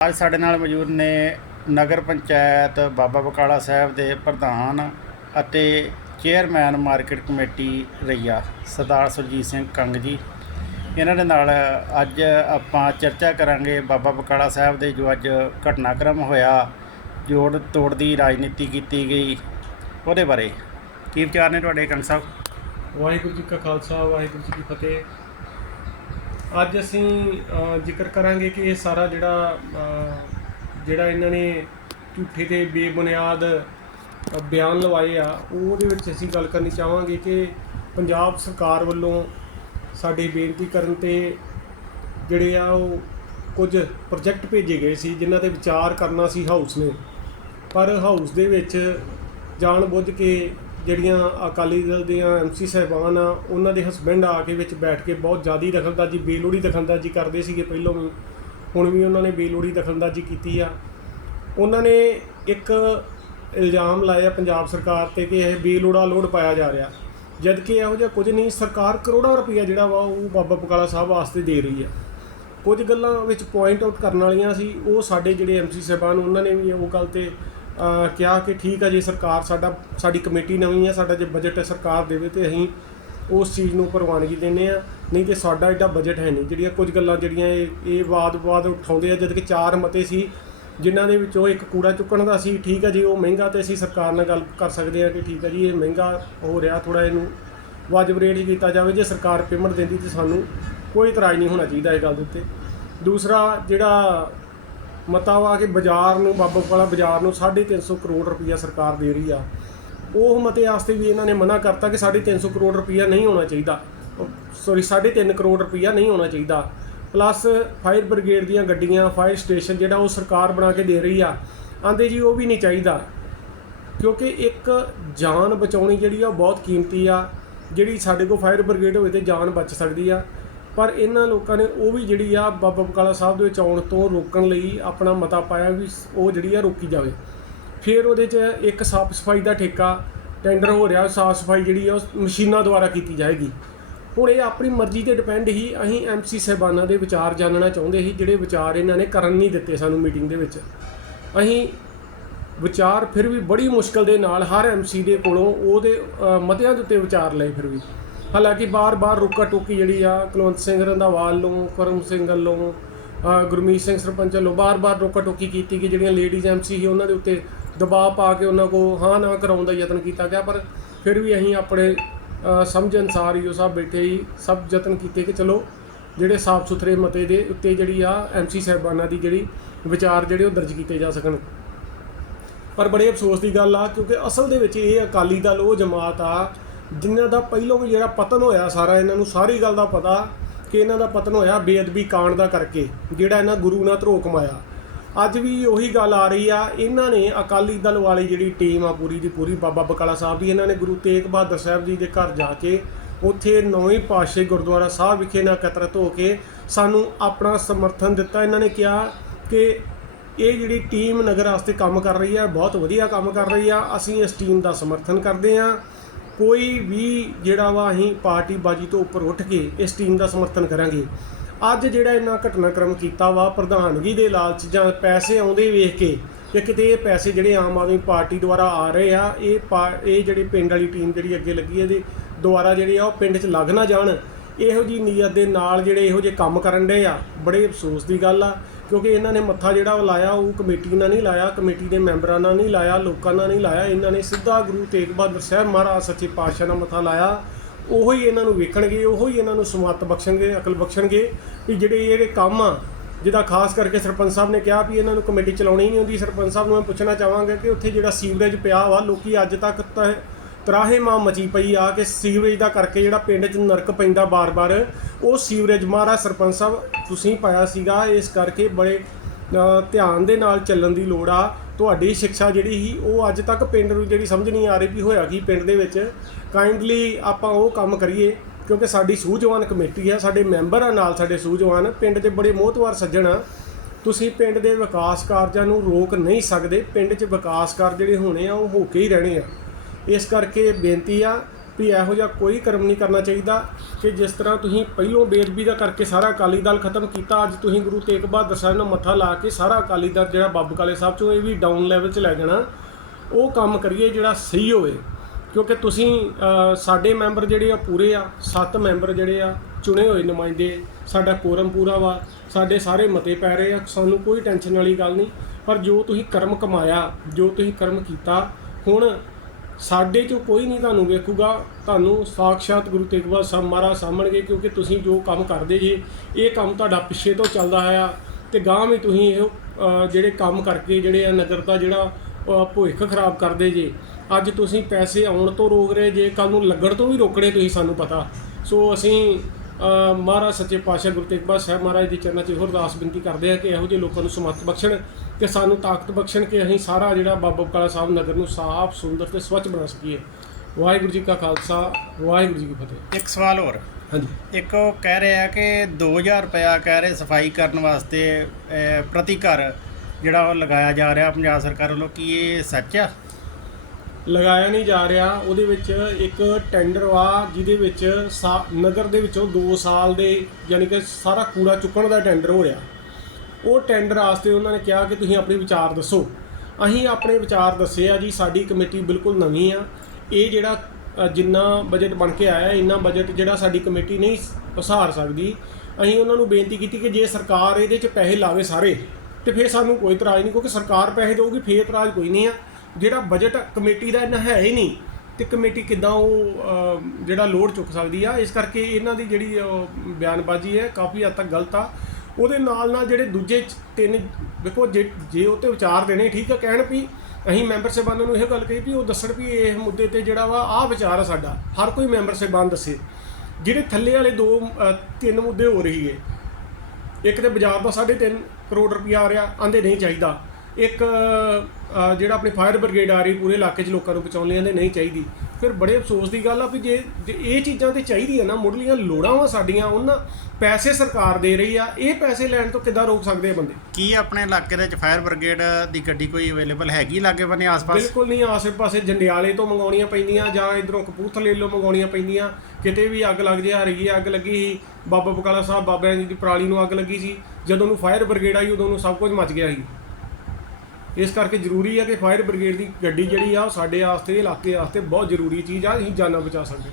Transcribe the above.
ਅੱਜ ਸਾਡੇ ਨਾਲ ਮੌਜੂਦ ਨੇ ਨਗਰ ਪੰਚਾਇਤ ਬਾਬਾ ਬਕਾਲਾ ਸਾਹਿਬ ਦੇ ਪ੍ਰਧਾਨ ਅਤੇ chairman market committee Raiya Sardar Surjit Singh Kang ji. ਇਹਨਾਂ ਦੇ ਨਾਲ ਅੱਜ ਆਪਾਂ ਚਰਚਾ ਕਰਾਂਗੇ ਬਾਬਾ ਬਕਾਲਾ ਸਾਹਿਬ ਦੇ ਜੋ ਅੱਜ ਘਟਨਾਕ੍ਰਮ ਹੋਇਆ, ਜੋੜ ਤੋੜ ਦੀ ਰਾਜਨੀਤੀ ਕੀਤੀ ਗਈ, ਉਹਦੇ ਬਾਰੇ। ਕੀ ਵਿਚਾਰ ਨੇ ਤੁਹਾਡੇ ਕੰਗ ਸਾਹਿਬ? ਵਾਹਿਗੁਰੂ ਜੀ ਕਾ ਖਾਲਸਾ, ਵਾਹਿਗੁਰੂ ਜੀ ਕੀ ਫਤਿਹ। ਅੱਜ ਅਸੀਂ ਜ਼ਿਕਰ ਕਰਾਂਗੇ ਕਿ ਇਹ ਸਾਰਾ ਜਿਹੜਾ ਜਿਹੜਾ ਇਹਨਾਂ ਨੇ ਝੂਠੇ ਤੇ ਬੇਬੁਨਿਆਦ ਬਿਆਨ ਲਵਾਏ ਆ, ਉਹਦੇ ਵਿੱਚ ਅਸੀਂ ਗੱਲ ਕਰਨੀ ਚਾਹਾਂਗੇ ਕਿ ਪੰਜਾਬ ਸਰਕਾਰ ਵੱਲੋਂ ਸਾਡੀ ਬੇਨਤੀ ਕਰਨ ਤੇ ਜਿਹੜੇ ਆ ਉਹ ਕੁਝ ਪ੍ਰੋਜੈਕਟ ਭੇਜੇ ਗਏ ਸੀ, ਜਿਨ੍ਹਾਂ ਤੇ ਵਿਚਾਰ ਕਰਨਾ ਸੀ ਹਾਊਸ ਨੇ। ਪਰ ਹਾਊਸ ਦੇ ਵਿੱਚ ਜਾਣ ਬੁੱਝ ਕੇ ਜਿਹੜੀਆਂ ਅਕਾਲੀ ਦਲ ਦੀਆਂ ਐਮਸੀ ਸਾਹਿਬਾਨ ਆ, ਉਹਨਾਂ ਦੇ ਹਸਬੈਂਡ ਆ ਕੇ ਵਿੱਚ ਬੈਠ ਕੇ ਬਹੁਤ ਜ਼ਿਆਦੀ ਦਖਲਅੰਦਾਜ਼ੀ, ਬੇਲੋੜੀ ਦਖਲਅੰਦਾਜ਼ੀ ਕਰਦੇ ਸੀਗੇ ਪਹਿਲਾਂ ਵੀ। ਹੁਣ ਵੀ ਉਹਨਾਂ ਨੇ ਬੇਲੋੜੀ ਦਖਲਅੰਦਾਜ਼ੀ ਕੀਤੀ ਆ। ਉਹਨਾਂ ਨੇ ਇੱਕ ਇਲਜ਼ਾਮ ਲਾਇਆ ਪੰਜਾਬ ਸਰਕਾਰ ਤੇ ਕਿ ਇਹ ਬੇਲੋੜਾ ਲੋਡ ਪਾਇਆ ਜਾ ਰਿਹਾ। ਜਦ ਕਿ ਇਹੋ ਜਿਹਾ ਕੁਝ ਨਹੀਂ, ਸਰਕਾਰ ਕਰੋੜਾਂ ਰੁਪਈਆ ਜਿਹੜਾ ਵਾ ਉਹ ਬਾਬਾ ਬਕਾਲਾ ਸਾਹਿਬ ਵਾਸਤੇ ਦੇ ਰਹੀ ਆ। ਕੁਝ ਗੱਲਾਂ ਵਿੱਚ ਪੁਆਇੰਟ ਆਊਟ ਕਰਨ ਵਾਲੀਆਂ ਸੀ, ਉਹ ਸਾਡੇ ਜਿਹੜੇ ਐਮਸੀ ਸਾਹਿਬਾਨ, ਉਹਨਾਂ ਨੇ ਵੀ ਉਹ ਗੱਲ ਤੇ ਕਿਹਾ ਕਿ ਠੀਕ ਆ ਜੀ, ਸਰਕਾਰ ਸਾਡਾ ਸਾਡੀ ਕਮੇਟੀ ਨਵੀਂ ਹੈ, ਸਾਡਾ ਜੇ ਬਜਟ ਸਰਕਾਰ ਦੇਵੇ ਤੇ ਅਸੀਂ ਉਸ ਚੀਜ਼ ਨੂੰ ਪ੍ਰਵਾਨਗੀ ਦਿੰਨੇ ਆ ਨਹੀਂ ਤੇ ਸਾਡਾ ਐਡਾ ਬਜਟ ਹੈ ਨਹੀਂ। ਜਿਹੜੀਆਂ ਕੁਝ ਗੱਲਾਂ ਜਿਹੜੀਆਂ ਇਹ ਇਹ ਵਾਦ-ਵਾਦ ਉਠਾਉਂਦੇ ਆ, ਜਦ ਕਿ ਚਾਰ ਮਤੇ ਸੀ, ਜਿਨ੍ਹਾਂ ਦੇ ਵਿੱਚੋਂ ਇੱਕ ਕੂੜਾ ਚੁੱਕਣ ਦਾ ਸੀ, ਠੀਕ ਆ ਜੀ, ਉਹ ਮਹਿੰਗਾ ਤੇ ਅਸੀਂ ਸਰਕਾਰ ਨਾਲ ਗੱਲ ਕਰ ਸਕਦੇ ਆ ਕਿ ਠੀਕ ਆ ਜੀ, ਇਹ ਮਹਿੰਗਾ ਹੋ ਰਿਹਾ ਥੋੜਾ ਇਹਨੂੰ ਵਾਜਬ ਰੇਟ 'ਚ ਕੀਤਾ ਜਾਵੇ, ਜੇ ਸਰਕਾਰ ਪੇਮੈਂਟ ਦਿੰਦੀ ਤੇ ਸਾਨੂੰ ਕੋਈ ਇਤਰਾਜ਼ ਨਹੀਂ ਹੋਣਾ ਚਾਹੀਦਾ ਇਹ ਗੱਲ ਦੇ ਉੱਤੇ। ਦੂਸਰਾ ਜਿਹੜਾ ਮਤਾ ਵਾ ਕਿ ਬਾਜ਼ਾਰ ਨੂੰ, ਬਾਬਾ ਵਾਲਾ ਬਾਜ਼ਾਰ ਨੂੰ 350 ਕਰੋੜ ਰੁਪਈਆ ਸਰਕਾਰ ਦੇ ਰਹੀ ਆ। ਉਹ ਮਤੇ ਵਾਸਤੇ ਵੀ ਇਹਨਾਂ ਨੇ ਮਨਾ ਕਰਤਾ ਕਿ 350 ਕਰੋੜ ਰੁਪਈਆ ਨਹੀਂ ਹੋਣਾ ਚਾਹੀਦਾ। ਸੌਰੀ 3.5 ਕਰੋੜ ਰੁਪਈਆ ਨਹੀਂ ਹੋਣਾ ਚਾਹੀਦਾ। ਪਲੱਸ ਫਾਇਰ ਬ੍ਰਿਗੇਡ ਦੀਆਂ ਗੱਡੀਆਂ, ਫਾਇਰ ਸਟੇਸ਼ਨ ਜਿਹੜਾ ਉਹ ਸਰਕਾਰ ਬਣਾ ਕੇ ਦੇ ਰਹੀ ਆ, ਆਂਦੇ ਜੀ ਉਹ ਵੀ ਨਹੀਂ ਚਾਹੀਦਾ। ਕਿਉਂਕਿ ਇੱਕ ਜਾਨ ਬਚਾਉਣੀ ਜਿਹੜੀ ਆ ਉਹ ਬਹੁਤ ਕੀਮਤੀ ਆ। ਜਿਹੜੀ ਸਾਡੇ ਕੋਲ ਫਾਇਰ ਬ੍ਰਿਗੇਡ ਹੋਵੇ ਤੇ ਜਾਨ ਬਚ ਸਕਦੀ ਆ। ਪਰ ਇਹਨਾਂ ਲੋਕਾਂ ਨੇ ਉਹ ਵੀ ਜਿਹੜੀ ਆ ਬਾਬਾ ਬਕਾਲਾ ਸਾਹਿਬ ਦੇ ਵਿੱਚ ਆਉਣ ਤੋਂ ਰੋਕਣ ਲਈ ਆਪਣਾ ਮਤਾ ਪਾਇਆ ਵੀ ਉਹ ਜਿਹੜੀ ਆ ਰੋਕੀ ਜਾਵੇ। ਫਿਰ ਉਹਦੇ 'ਚ ਇੱਕ ਸਾਫ਼ ਸਫ਼ਾਈ ਦਾ ਠੇਕਾ ਟੈਂਡਰ ਹੋ ਰਿਹਾ, ਸਾਫ਼ ਸਫ਼ਾਈ ਜਿਹੜੀ ਆ ਉਹ ਮਸ਼ੀਨਾਂ ਦੁਆਰਾ ਕੀਤੀ ਜਾਏਗੀ। ਹੁਣ ਇਹ ਆਪਣੀ ਮਰਜ਼ੀ ਤੇ ਡਿਪੈਂਡ ਹੀ ਅਸੀਂ ਐਮਸੀ ਸਾਹਿਬਾਨਾਂ ਦੇ ਵਿਚਾਰ ਜਾਣਨਾ ਚਾਹੁੰਦੇ ਸੀ, ਜਿਹੜੇ ਵਿਚਾਰ ਇਹਨਾਂ ਨੇ ਕਰਨ ਨਹੀਂ ਦਿੱਤੇ ਸਾਨੂੰ ਮੀਟਿੰਗ ਦੇ ਵਿੱਚ। ਅਸੀਂ ਵਿਚਾਰ ਫਿਰ ਵੀ ਬੜੀ ਮੁਸ਼ਕਲ ਦੇ ਨਾਲ ਹਰ ਐਮਸੀ ਦੇ ਕੋਲੋਂ ਉਹਦੇ ਮਤਿਆਂ ਦੇ ਉੱਤੇ ਵਿਚਾਰ ਲਏ ਫਿਰ ਵੀ। ਹਾਲਾਂਕਿ ਬਾਰ-ਬਾਰ ਰੁੱਕਾ ਟੋਕੀ ਜਿਹੜੀ ਆ, ਕੁਲਵੰਤ ਸਿੰਘ ਰੰਧਾਵਾਲ ਨੂੰ, ਕਰਮ ਸਿੰਘ ਵੱਲੋਂ ਗੁਰਮੀਤ ਸਿੰਘ ਸਰਪੰਚ ਵੱਲੋਂ ਬਾਰ-ਬਾਰ ਰੋਕਾ ਟੋਕੀ ਕੀਤੀ ਕਿ ਜਿਹੜੀਆਂ ਲੇਡੀਜ਼ ਐਮਸੀ ਸੀ ਉਹਨਾਂ ਦੇ ਉੱਤੇ ਦਬਾਅ ਪਾ ਕੇ ਉਹਨਾਂ ਕੋ ਹਾਂ ਨਾ ਕਰਾਉਣ ਦਾ ਯਤਨ ਕੀਤਾ ਗਿਆ, ਪਰ ਫਿਰ ਵੀ ਅਸੀਂ ਆਪਣੇ ਸਮਝ ਅਨਸਾਰ ਹੀ ਉਹ ਸਭ ਬੈਠੇ ਹੀ ਸਭ ਯਤਨ ਕੀਤੇ ਕਿ ਚਲੋ ਜਿਹੜੇ ਸਾਫ਼ ਸੁਥਰੇ ਮਤੇ ਦੇ ਉੱਤੇ ਜਿਹੜੀ ਆ ਐਮਸੀ ਸਾਹਿਬਾਨਾਂ ਦੀ ਜਿਹੜੀ ਵਿਚਾਰ ਜਿਹੜੇ ਉਹ ਦਰਜ ਕੀਤੇ ਜਾ ਸਕਣ। ਪਰ ਬੜੇ ਅਫਸੋਸ ਦੀ ਗੱਲ ਆ, ਕਿਉਂਕਿ ਅਸਲ ਦੇ ਵਿੱਚ ਇਹ ਅਕਾਲੀ ਦਲ, ਉਹ ਜਮਾਤ ਆ ਜਿਨ੍ਹਾਂ ਦਾ ਪਹਿਲੋਂ ਵੀ ਜਿਹੜਾ ਪਤਨ ਹੋਇਆ ਸਾਰਾ, ਇਹਨਾਂ ਨੂੰ ਸਾਰੀ ਗੱਲ ਦਾ ਪਤਾ ਕਿ ਇਹਨਾਂ ਦਾ ਪਤਨ ਹੋਇਆ ਬੇਅਦਬੀ ਕਾਂਡ ਦਾ ਕਰਕੇ, ਜਿਹੜਾ ਇਹਨਾਂ ਗੁਰੂ ਨਾਲ ਧਰੋ ਕਮਾਇਆ। ਅੱਜ ਵੀ ਉਹੀ ਗੱਲ ਆ ਰਹੀ ਆ, ਇਹਨਾਂ ਨੇ ਅਕਾਲੀ ਦਲ ਵਾਲੀ ਜਿਹੜੀ ਟੀਮ ਆ ਪੂਰੀ ਦੀ ਪੂਰੀ, ਬਾਬਾ ਬਕਾਲਾ ਸਾਹਿਬ ਦੀ, ਇਹਨਾਂ ਨੇ ਗੁਰੂ ਤੇਗ ਬਹਾਦਰ ਸਾਹਿਬ ਜੀ ਦੇ ਘਰ ਜਾ ਕੇ ਉੱਥੇ ਨੌਵੇਂ ਪਾਤਸ਼ਾਹੀ ਗੁਰਦੁਆਰਾ ਸਾਹਿਬ ਵਿਖੇ ਨਾ ਇਕੱਤਰਤ ਹੋ ਕੇ ਸਾਨੂੰ ਆਪਣਾ ਸਮਰਥਨ ਦਿੱਤਾ। ਇਹਨਾਂ ਨੇ ਕਿਹਾ ਕਿ ਇਹ ਜਿਹੜੀ ਟੀਮ ਨਗਰ ਵਾਸਤੇ ਕੰਮ ਕਰ ਰਹੀ ਹੈ ਬਹੁਤ ਵਧੀਆ ਕੰਮ ਕਰ ਰਹੀ ਆ, ਅਸੀਂ ਇਸ ਟੀਮ ਦਾ ਸਮਰਥਨ ਕਰਦੇ ਆ। ਕੋਈ ਵੀ ਜਿਹੜਾ ਵਾ ਅਸੀਂ ਪਾਰਟੀ ਬਾਜੀ ਤੋਂ ਉੱਪਰ ਉੱਠ ਕੇ ਇਸ ਟੀਮ ਦਾ ਸਮਰਥਨ ਕਰਾਂਗੇ। ਅੱਜ ਜਿਹੜਾ ਇਹਨਾਂ ਘਟਨਾਕ੍ਰਮ ਕੀਤਾ ਵਾ, ਪ੍ਰਧਾਨਗੀ ਦੇ ਲਾਲਚ ਜਾਂ ਪੈਸੇ ਆਉਂਦੇ ਵੇਖ ਕੇ ਕਿ ਕਿਤੇ ਇਹ ਪੈਸੇ ਜਿਹੜੇ ਆਮ ਆਦਮੀ ਪਾਰਟੀ ਦੁਆਰਾ ਆ ਰਹੇ ਆ, ਇਹ ਪਾ- ਇਹ ਜਿਹੜੇ ਪਿੰਡ ਵਾਲੀ ਟੀਮ ਜਿਹੜੀ ਅੱਗੇ ਲੱਗੀ ਹੈ ਇਹਦੇ ਦੁਆਰਾ ਜਿਹੜੇ ਆ ਉਹ ਪਿੰਡ 'ਚ ਲੱਗ ਨਾ ਜਾਣ। ਇਹੋ ਜੀ ਨੀਅਤ ਦੇ ਨਾਲ ਜਿਹੜੇ ਇਹੋ ਜਿਹੇ ਕੰਮ ਕਰਨ ਦੇ ਆ, ਬੜੇ ਅਫਸੋਸ ਦੀ ਗੱਲ ਆ, ਕਿਉਂਕਿ ਇਹਨਾਂ ਨੇ ਮੱਥਾ ਜਿਹੜਾ ਉਹ ਲਾਇਆ, ਉਹ ਕਮੇਟੀ ਨਾਲ ਨਹੀਂ ਲਾਇਆ, ਕਮੇਟੀ ਦੇ ਮੈਂਬਰਾਂ ਨਾਲ ਨਹੀਂ ਲਾਇਆ, ਲੋਕਾਂ ਨਾਲ ਨਹੀਂ ਲਾਇਆ, ਇਹਨਾਂ ਨੇ ਸਿੱਧਾ ਗੁਰੂ ਤੇਗ ਬਹਾਦਰ ਸਾਹਿਬ ਮਹਾਰਾਜ ਸੱਚੇ ਪਾਤਸ਼ਾਹ ਨਾਲ ਮੱਥਾ ਲਾਇਆ। ਉਹੋ ਹੀ ਇਹਨਾਂ ਨੂੰ ਵੇਖਣਗੇ, ਉਹੋ ਹੀ ਇਹਨਾਂ ਨੂੰ ਸਮੱਤ ਬਖਸ਼ਣਗੇ, ਅਕਲ ਬਖਸ਼ਣਗੇ ਵੀ ਜਿਹੜੇ ਜਿਹੜੇ ਕੰਮ ਆ, ਜਿਹਦਾ ਖਾਸ ਕਰਕੇ ਸਰਪੰਚ ਸਾਹਿਬ ਨੇ ਕਿਹਾ ਵੀ ਇਹਨਾਂ ਨੂੰ ਕਮੇਟੀ ਚਲਾਉਣੀ ਨਹੀਂ ਹੁੰਦੀ, ਸਰਪੰਚ ਸਾਹਿਬ ਨੂੰ ਮੈਂ ਪੁੱਛਣਾ ਚਾਹਾਂਗਾ ਕਿ ਉੱਥੇ ਜਿਹੜਾ ਸੀਵਰੇਜ ਪਿਆ ਵਾ, ਲੋਕੀ ਅੱਜ ਤੱਕ ਤਾਂ ਤਰਾਹੇ ਮਾਂ ਮਚੀ ਪਈ ਆ ਕਿ ਸੀਵਰੇਜ ਦਾ ਕਰਕੇ ਜਿਹੜਾ ਪਿੰਡ 'ਚ ਨਰਕ ਪੈਂਦਾ ਬਾਰ-ਬਾਰ, ਉਹ ਸੀਵਰੇਜ ਮਹਾਰਾਜ ਸਰਪੰਚ ਸਾਹਿਬ ਤੁਸੀਂ ਪਾਇਆ ਸੀਗਾ, ਇਸ ਕਰਕੇ ਬੜੇ ਧਿਆਨ ਦੇ ਨਾਲ ਚੱਲਣ ਦੀ ਲੋੜ ਆ। ਤੁਹਾਡੀ ਸਿੱਖਿਆ ਜਿਹੜੀ ਸੀ, ਉਹ ਅੱਜ ਤੱਕ ਪਿੰਡ ਨੂੰ ਜਿਹੜੀ ਸਮਝ ਨਹੀਂ ਆ ਰਹੀ ਵੀ ਹੋਇਆ ਕੀ ਪਿੰਡ ਦੇ ਵਿੱਚ। ਕਾਈਂਡਲੀ ਆਪਾਂ ਉਹ ਕੰਮ ਕਰੀਏ, ਕਿਉਂਕਿ ਸਾਡੀ ਸੂਝਵਾਨ ਕਮੇਟੀ ਹੈ, ਸਾਡੇ ਮੈਂਬਰ ਆ ਨਾਲ ਸਾਡੇ ਸੂਝਵਾਨ, ਪਿੰਡ ਦੇ ਬੜੇ ਮੋਹਤਵਾਰ ਸੱਜਣ ਆ। ਤੁਸੀਂ ਪਿੰਡ ਦੇ ਵਿਕਾਸ ਕਾਰਜਾਂ ਨੂੰ ਰੋਕ ਨਹੀਂ ਸਕਦੇ, ਪਿੰਡ 'ਚ ਵਿਕਾਸ ਕਾਰਜ ਜਿਹੜੇ ਹੋਣੇ ਆ, ਉਹ ਹੋ ਕੇ ਹੀ ਰਹਿਣੇ ਆ। ਇਸ ਕਰਕੇ ਬੇਨਤੀ ਆ ਵੀ ਇਹੋ ਜਿਹਾ ਕੋਈ ਕਰਮ ਨਹੀਂ ਕਰਨਾ ਚਾਹੀਦਾ ਕਿ ਜਿਸ ਤਰ੍ਹਾਂ ਤੁਸੀਂ ਪਹਿਲੋਂ ਬੇਅਦਬੀ ਦਾ ਕਰਕੇ ਸਾਰਾ ਅਕਾਲੀ ਦਲ ਖਤਮ ਕੀਤਾ, ਅੱਜ ਤੁਸੀਂ ਗੁਰੂ ਤੇਗ ਬਹਾਦਰ ਸਾਹਿਬ ਨੂੰ ਮੱਥਾ ਲਾ ਕੇ ਸਾਰਾ ਅਕਾਲੀ ਦਲ ਜਿਹੜਾ ਬਾਬੂ ਕਾਲੇ ਸਾਹਿਬ ਚੋਂ ਇਹ ਵੀ ਡਾਊਨ ਲੈਵਲ 'ਚ ਲੈ ਜਾਣਾ, ਉਹ ਕੰਮ ਕਰੀਏ ਜਿਹੜਾ ਸਹੀ ਹੋਵੇ। ਕਿਉਂਕਿ ਤੁਸੀਂ ਸਾਡੇ ਮੈਂਬਰ ਜਿਹੜੇ ਆ ਪੂਰੇ ਆ, ਸੱਤ ਮੈਂਬਰ ਜਿਹੜੇ ਆ ਚੁਣੇ ਹੋਏ ਨੁਮਾਇੰਦੇ, ਸਾਡਾ ਕੋਰਮ ਪੂਰਾ ਵਾ, ਸਾਡੇ ਸਾਰੇ ਮਤੇ ਪੈ ਰਹੇ ਆ, ਸਾਨੂੰ ਕੋਈ ਟੈਨਸ਼ਨ ਵਾਲੀ ਗੱਲ ਨਹੀਂ। ਪਰ ਜੋ ਤੁਸੀਂ ਕਰਮ ਕਮਾਇਆ, ਜੋ ਤੁਸੀਂ ਕਰਮ ਕੀਤਾ, ਹੁਣ ਸਾਡੇ ਚੋਂ ਕੋਈ ਨਹੀਂ ਤੁਹਾਨੂੰ ਵੇਖੂਗਾ ਤੁਹਾਨੂੰ ਸਾਖਸ਼ਾਤ ਗੁਰੂ ਤੇਗ ਬਹਾਦਰ ਸਾਹਿਬ ਮਹਾਰਾਜ ਸਾਹਮਣਗੇ ਕਿਉਂਕਿ ਤੁਸੀਂ ਜੋ ਕੰਮ ਕਰਦੇ ਜੇ ਇਹ ਕੰਮ ਤੁਹਾਡਾ ਪਿੱਛੇ ਤੋਂ ਚੱਲਦਾ ਆਇਆ ਤੇ ਗਾਂ ਵੀ ਤੁਸੀਂ ਇਹ ਜਿਹੜੇ ਕੰਮ ਕਰਕੇ ਜਿਹੜੇ ਆ ਨਗਰ ਦਾ ਜਿਹੜਾ ਅ, ਭਵਿੱਖ ਖਰਾਬ ਕਰਦੇ ਜੇ। ਅੱਜ ਤੁਸੀਂ ਪੈਸੇ ਆਉਣ ਤੋਂ ਰੋਕ ਰਹੇ ਜੇ ਕੱਲ ਨੂੰ ਲੱਗਣ ਤੋਂ ਵੀ ਰੋਕਣੇ ਤੁਸੀਂ ਸਾਨੂੰ ਪਤਾ। ਸੋ ਅਸੀਂ ਮਹਾਰਾਜ ਸੱਚੇ ਪਾਤਸ਼ਾਹ ਗੁਰੂ ਤੇਗ ਬਹਾਦਰ ਸਾਹਿਬ ਮਹਾਰਾਜ ਦੀ ਚਰਨਾਂ 'ਚ ਇਹੋ ਅਰਦਾਸ ਬੇਨਤੀ ਕਰਦੇ ਆ ਕਿ ਇਹੋ ਜਿਹੇ ਲੋਕਾਂ ਨੂੰ ਸਮੱਤ ਬਖਸ਼ਣ ਤੇ ਸਾਨੂੰ ਤਾਕਤ ਬਖਸ਼ਣ ਕਿ ਅਸੀਂ ਸਾਰਾ ਜਿਹੜਾ ਬਾਬਾ ਬਕਾਲਾ ਸਾਹਿਬ ਨਗਰ ਨੂੰ ਸਾਫ਼ ਸੁੰਦਰ ਤੇ ਸਵੱਛ ਬਣਾ ਸਕੀਏ। ਵਾਹਿਗੁਰੂ ਜੀ ਕਾ ਖਾਲਸਾ ਵਾਹਿਗੁਰੂ ਜੀ ਕੀ ਫਤਿਹ। ਇੱਕ ਸਵਾਲ ਹੋਰ। ਹਾਂਜੀ। ਇੱਕ ਉਹ ਕਹਿ ਰਿਹਾ ਕਿ 2000 ਰੁਪਇਆ ਕਹਿ ਰਹੇ ਸਫ਼ਾਈ ਕਰਨ ਵਾਸਤੇ ਪ੍ਰਤੀ ਘਰ ਜਿਹੜਾ ਉਹ ਲਗਾਇਆ ਜਾ ਰਿਹਾ ਪੰਜਾਬ ਸਰਕਾਰ ਵੱਲੋਂ ਕੀ ਇਹ ਸੱਚ ਆ? ਲਗਾਇਆ ਨਹੀਂ ਜਾ ਰਿਹਾ। ਉਹਦੇ ਵਿੱਚ ਇੱਕ ਟੈਂਡਰ ਵਾ, ਜਿਹਦੇ ਵਿੱਚ ਸਾ- ਨਗਰ ਦੇ ਵਿੱਚੋਂ 2 ਸਾਲ ਦੇ ਯਾਨੀ ਕਿ ਸਾਰਾ ਕੂੜਾ ਚੁੱਕਣ ਦਾ ਟੈਂਡਰ ਹੋ ਰਿਹਾ। ਉਹ ਟੈਂਡਰ ਵਾਸਤੇ ਉਹਨਾਂ ਨੇ ਕਿਹਾ ਕਿ ਤੁਸੀਂ ਆਪਣੇ ਵਿਚਾਰ ਦੱਸੋ। ਅਸੀਂ ਆਪਣੇ ਵਿਚਾਰ ਦੱਸੇ ਆ ਜੀ, ਸਾਡੀ ਕਮੇਟੀ ਬਿਲਕੁਲ ਨਵੀਂ ਆ। ਇਹ ਜਿਹੜਾ ਜਿੰਨਾ ਬਜਟ ਬਣ ਕੇ ਆਇਆ, ਇੰਨਾ ਬਜਟ ਜਿਹੜਾ ਸਾਡੀ ਕਮੇਟੀ ਨਹੀਂ ਸ- ਉਸਾਰ ਸਕਦੀ, ਅਸੀਂ ਉਹਨਾਂ ਨੂੰ ਬੇਨਤੀ ਕੀਤੀ ਕਿ ਜੇ ਸਰਕਾਰ ਇਹਦੇ 'ਚ ਪੈਸੇ ਲਾਵੇ ਸਾਰੇ, ਤੇ ਫਿਰ ਸਾਨੂੰ ਕੋਈ ਇਤਰਾਜ਼ ਨਹੀਂ, ਕਿਉਂਕਿ ਸਰਕਾਰ ਪੈਸੇ ਦੇਊਗੀ, ਫੇਰ ਇਤਰਾਜ਼ ਕੋਈ ਨਹੀਂ ਆ। ਜਿਹੜਾ ਬਜਟ ਕਮੇਟੀ ਦਾ ਇੰਨਾ ਹੈ ਹੀ ਨਹੀਂ, ਤੇ ਕਮੇਟੀ ਕਿਦਾਂ ਉਹ ਜਿਹੜਾ ਲੋਡ ਚੁੱਕ ਸਕਦੀ ਆ, ਇਸ ਕਰਕੇ ਇਹਨਾਂ ਦੀ ਜਿਹੜੀ ਬਿਆਨਬਾਜ਼ੀ ਹੈ, ਕਾਫੀ ਹੱਦ ਤੱਕ ਗਲਤ ਆ। ਉਹਦੇ ਨਾਲ ਨਾਲ ਜਿਹੜੇ ਦੂਜੇ ਤਿੰਨ, ਦੇਖੋ ਜੇ ਜੇ ਉਹ ਤੇ ਵਿਚਾਰ ਦੇਣੇ, ਠੀਕ ਆ, ਕਹਿਣ ਵੀ ਅਸੀਂ ਮੈਂਬਰ ਸਾਹਿਬਾਨਾਂ ਨੂੰ ਇਹ ਗੱਲ ਕਹੀ ਵੀ ਉਹ ਦੱਸਣ ਵੀ ਇਹ ਮੁੱਦੇ ਤੇ ਜਿਹੜਾ ਵਾ, ਆਹ ਵਿਚਾਰ ਆ ਸਾਡਾ, ਹਰ ਕੋਈ ਮੈਂਬਰ ਸਾਹਿਬਾਨ ਦੱਸੇ। ਜਿਹੜੇ ਥੱਲੇ ਵਾਲੇ ਦੋ ਤਿੰਨ ਮੁੱਦੇ ਹੋ ਰਹੀ ਹੈ ਇੱਕ ਤੇ ਬਾਜ਼ਾਰ ਦਾ 3.5 ਕਰੋੜ ਰੁਪਇਆ ਆ ਰਿਹਾ, ਆਂਦੇ ਨਹੀਂ ਚਾਹੀਦਾ। ਇੱਕ ਜਿਹੜਾ ਆਪਣੀ ਫਾਇਰ ਬ੍ਰਿਗੇਡ ਆ ਰਹੀ ਪੂਰੇ ਇਲਾਕੇ 'ਚ ਲੋਕਾਂ ਨੂੰ ਬਚਾਉਣ ਲਈ ਆਂਦੇ ਨਹੀਂ ਚਾਹੀਦੀ। ਫਿਰ ਬੜੇ ਅਫਸੋਸ ਦੀ ਗੱਲ ਆ ਵੀ ਜੇ ਇਹ ਚੀਜ਼ਾਂ ਤੇ ਚਾਹੀਦੀਆਂ ਨਾ ਮੁੱਢਲੀਆਂ ਲੋੜਾਂ ਵਾ ਸਾਡੀਆਂ ਉਹਨਾਂ ਪੈਸੇ ਸਰਕਾਰ ਦੇ ਰਹੀ ਆ ਇਹ ਪੈਸੇ ਲੈਣ ਤੋਂ ਕਿੱਦਾਂ ਰੋਕ ਸਕਦੇ ਆ ਬੰਦੇ? ਕੀ ਆਪਣੇ ਇਲਾਕੇ ਦੇ ਵਿੱਚ ਫਾਇਰ ਬ੍ਰਿਗੇਡ ਦੀ ਗੱਡੀ ਕੋਈ ਅਵੇਲੇਬਲ ਹੈਗੀ ਲਾਗੇ ਬੰਨੇ ਆਸ-ਪਾਸ? ਬਿਲਕੁਲ ਨਹੀਂ ਆਸੇ-ਪਾਸੇ ਜੰਡਿਆਲੇ ਤੋਂ ਮੰਗਾਉਣੀਆਂ ਪੈਂਦੀਆਂ ਜਾਂ ਇਧਰੋਂ ਕਪੂਰਥਲੇ ਤੋਂ ਮੰਗਾਉਣੀਆਂ ਪੈਂਦੀਆਂ। ਕਿਤੇ ਵੀ ਅੱਗ ਲੱਗ ਜੇ ਆ ਰਹੀ ਹੈ ਅੱਗ ਲੱਗੀ ਸੀ ਬਾਬਾ ਬਕਾਲਾ ਸਾਹਿਬ ਬਾਬਿਆਂ ਜੀ ਦੀ ਪਰਾਲੀ ਨੂੰ ਅੱਗ ਲੱਗੀ ਸੀ। ਜਦੋਂ ਨੂੰ ਫਾਇਰ ਬ੍ਰਿਗੇਡ ਆਈ ਉਦੋਂ ਨੂੰ ਸਭ ਕੁਝ ਮਚ ਗਿਆ ਸੀ। ਇਸ ਕਰਕੇ ਜ਼ਰੂਰੀ ਹੈ ਕਿ ਫਾਇਰ ਬ੍ਰਿਗੇਡ ਦੀ ਗੱਡੀ ਜਿਹੜੀ ਆ ਉਹ ਸਾਡੇ ਵਾਸਤੇ ਇਲਾਕੇ ਵਾਸਤੇ ਬਹੁਤ ਜ਼ਰੂਰੀ ਚੀਜ਼ ਆ, ਅਸੀਂ ਜਾਨਾਂ ਬਚਾ ਸਕਦੇ